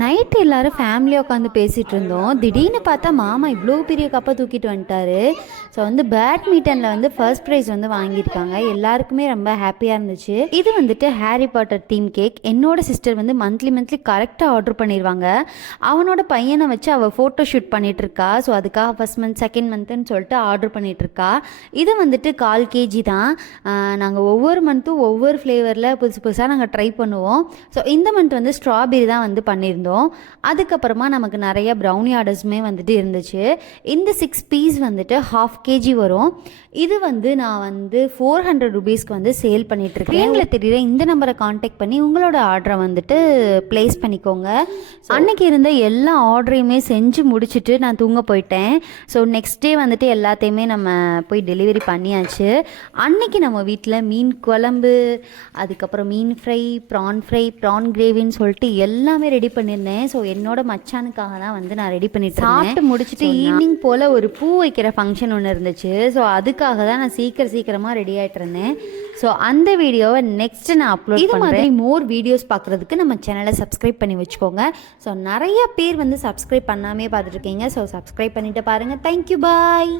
Night எல்லோரும் ஃபேமிலியாக உட்காந்து பேசிகிட்டு இருந்தோம். திடீர்னு பார்த்தா மாமா இவ்வளோ பெரிய கப்பை தூக்கிட்டு வந்துட்டாரு. ஸோ வந்து பேட்மிண்டனில் வந்து ஃபர்ஸ்ட் ப்ரைஸ் வந்து வாங்கியிருக்காங்க. எல்லாருக்குமே ரொம்ப ஹாப்பியாக இருந்துச்சு. இது வந்துட்டு ஹாரி பாட்டர் தீம் கேக். என்னோட சிஸ்டர் வந்து மந்த்லி கரெக்டாக ஆர்டர் பண்ணிடுவாங்க. அவனோட பையனை வச்சு அவள் ஃபோட்டோ ஷூட் பண்ணிகிட்ருக்கா. ஸோ அதுக்காக ஃபஸ்ட் மந்த் செகண்ட் மந்த்துன்னு சொல்லிட்டு ஆர்டர் பண்ணிகிட்ருக்கா. இது வந்துட்டு 1/4 kg தான். நாங்கள் ஒவ்வொரு மந்த்தும் ஒவ்வொரு ஃப்ளேவரில் புதுசாக நாங்கள் ட்ரை பண்ணுவோம். ஸோ இந்த மந்த் வந்து ஸ்ட்ராபெரி தான் வந்து பண்ணியிருந்தோம். அதுக்கப்புறமா நமக்கு நிறைய ப்ரௌனி ஆர்டர்ஸுமே வந்துட்டு இருந்துச்சு. இந்த 6 பீஸ் வந்துட்டு 1/2 kg வரும். இது வந்து நான் வந்து 400 rupeesக்கு வந்து சேல் பண்ணிகிட்ருக்கேன். ஸ்க்ரீனில் தெரியுற இந்த நம்பரை காண்டாக்ட் பண்ணி உங்களோட ஆர்டரை வந்துட்டு ப்ளேஸ் பண்ணிக்கோங்க. அன்னைக்கு இருந்த எல்லா ஆர்டரையுமே செஞ்சு முடிச்சுட்டு நான் தூங்க போயிட்டேன். ஸோ நெக்ஸ்ட் டே வந்துட்டு எல்லாத்தையுமே நம்ம போய் டெலிவரி பண்ணியாச்சு. அன்னைக்கு நம்ம வீட்டில் மீன் குழம்பு, அதுக்கப்புறம் மீன் ஃப்ரை, ப்ரான் கிரேவின்னு சொல்லிட்டு எல்லாமே ரெடி பண்ணியிருந்தேன். ஸோ என்னோட மச்சானுக்காக தான் வந்து நான் ரெடி பண்ணிட்டு சாப்பிட்டு முடிச்சுட்டு ஈவினிங் போல் ஒரு பூ வைக்கிற ஃபங்க்ஷன் ஒன்று இருந்துச்சு. ஸோ அதுக்காக தான் நான் சீக்கிரமாக ரெடி ஆகிட்டு இருந்தேன். ஸோ அந்த வீடியோவை நெக்ஸ்ட்டு நான் அப்லோட் இது மாதிரி மோர் வீடியோஸ் பார்க்குறதுக்கு நம்ம சேனலை சப்ஸ்கிரைப் பண்ணி வச்சுக்கோங்க. ஸோ நிறைய பேர் வந்து சப்ஸ்கிரைப் பண்ணாமே பார்த்துட்ருக்கீங்க. ஸோ சப்ஸ்கிரைப் பண்ணிவிட்டு பாருங்கள். தேங்க்யூ, பாய்.